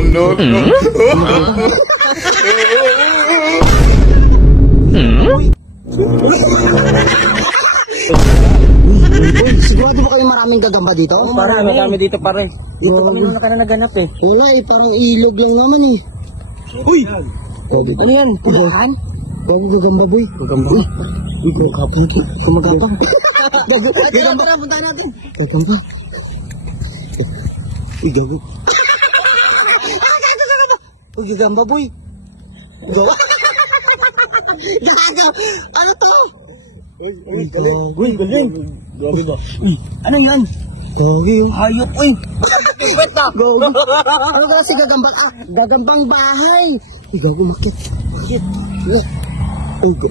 no, no. Sigurado ba kayo maraming gagamba dito? Marami dito pare. Dito kami na naganap eh. Wala eh, parang ilog lang naman eh. Uy! Ano yan? Pulaan? Bago gagamba boy. Gagamba? Uy, gagapang. Kumagapang. Gagamba na, punta natin. Gagamba. Uy, gago. Uy, gagamba boy. Gago. Gago. Ano to? Uy, galing. Gago ba? Ano yan? Gago yung hayop. Uy! Wait na! Gago. Ano kasi gagamba? Gagambang bahay. Uy, gago, makit. Makit. Uy, gago.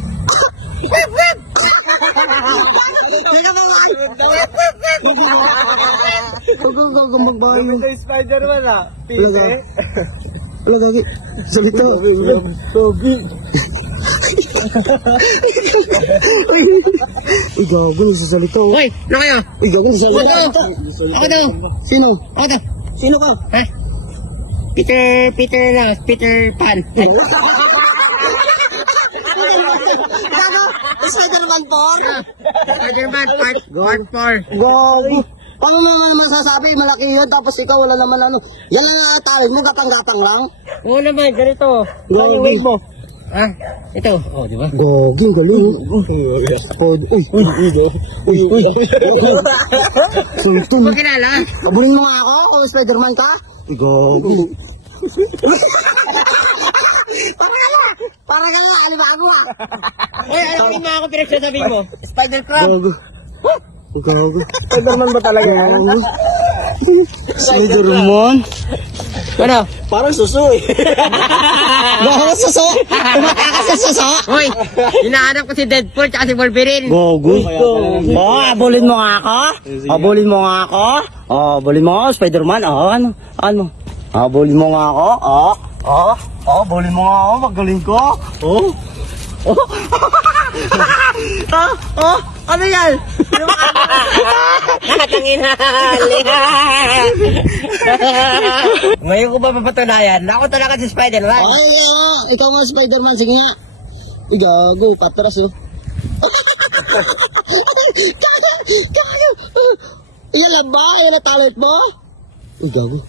Whip, whip! Gagambang bahay! Whip, whip, whip! Gagambang bahay. Ito yung Spider-Man ah. Pise. Wala, gagi. Salito. Toby. Uy, gago, nagsasalito. Hoy, ano kayo? Uy, gago, nagsasalito. Ako daw. Sino? Ako daw. Sino ka? Ha? Peter Pan. Gago, Spider-Man 4? Spider-Man part 4. Gago. Paano mo nga masasabi, malaki yun, tapos ikaw wala naman ano. Yan ang talent mo, gatang-gatang lang. Oo naman, ganito. Gago. Wave mo. Ah, ito. Oh, di ba? Gago, galing. Uy. Sultan. Huwag kilala. Abulin mo nga ako kung Spider-Man ka. Uy, gago. Para ka nga, alibago ah. Hoy, ano yung mga ako pinagsasabi mo? Spider-Crab. Gago. Gago. Spider-Man ba talaga yan? Spider-Man? Ano? Parang suso eh. Gago, suso? Kumakakas sa suso? Hoy, hinahanap ko si Deadpool at si Wolverine. Gago. Abulin mo nga ako? Abulin mo nga ako? Abulin mo ako, Spider-Man? Ano? Abulin mo nga ako? Abulin mo nga ako, magaling ko. Ano yan? Tangina. Ngayon ko ba mapatunayan? Ako talaga si Spider-Man. Ikaw nga Spider-Man, sige nga. Gago, patras oh. Gago. Iyan lang ba? Iyan na talent mo? Gago.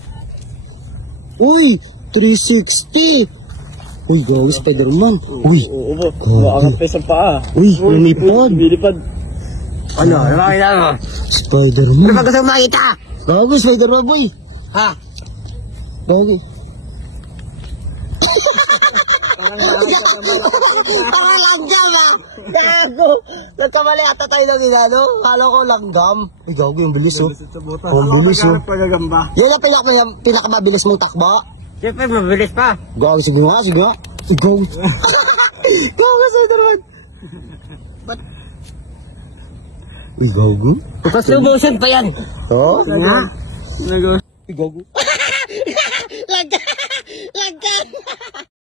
Uy, 360. Uy, gago, Spider-Man. Uy, Oo, maangat pa isang paa. uy, lumipad. Bilipad. Ano? Ano makita mo? Spider-Man. Ano ba gusto mo makita? Gago, Spider-Man boy. Ha? Gago. Parang langgam ah! Gago! Nagkamali ata tayo ng inano. Kala ko langgam. Ay, gago, yung bilis oh. Ang bilis oh. pagagamba. Yan ang pinakamabilis mong takbo. Siyempre, mabilis pa. Gago, sige nga. Gago. Gago, Spider-Man. Uy, gago. Sa slow motion pa yan. Oh? Nag- Uy, gago. Langgam!